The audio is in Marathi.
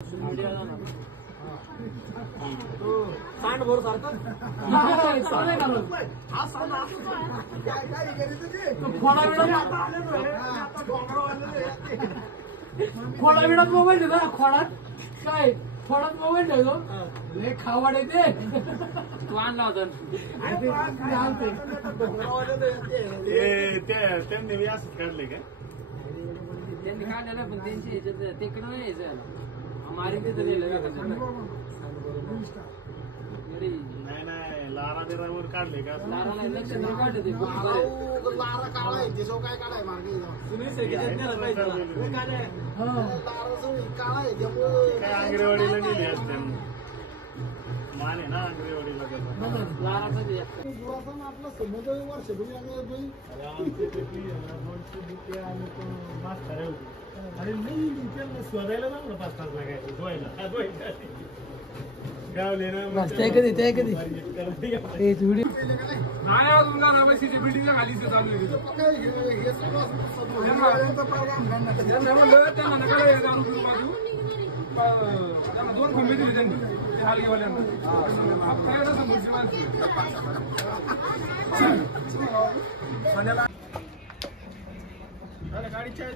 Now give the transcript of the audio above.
सांड भर सारखं खोडा बिडात मोबाईल देतो खोडात काय खोडात मोबाईल ठेवतो हे खावाड येते तू आणला होता त्यांनी बी असंच काढले का त्यांनी काढलेलं पण त्यांची तिकडे नाही यायचं मारी तिथं लिहिलं नाही नाही लारा देरावर काढले का लारा नाही नक्षत्र काढले ते लारा काढाय त्याच्यावर काय काढाय मार्गे काढाय त्यामुळे काय आंगरेवाडीला नेले असते माने ना आंगरेवाडीला लारा कधी आपला समुद्र वर्ष अरे नाही त्यांना शोधायला जाऊ ना 5 तास लागायचं धुवायला गावले ना ते कधी व्हिडिओ नाही अजून ना बसीच्या बिल्डिंगच्या खाली चालू आहे त्यांना म्हणलं त्यांना नका दारू पिऊन बाजू त्यांना 2 खंबे दिले त्यांनी ते हालगेवाल्यांना काय ना समोरची माणसं गाडी चाय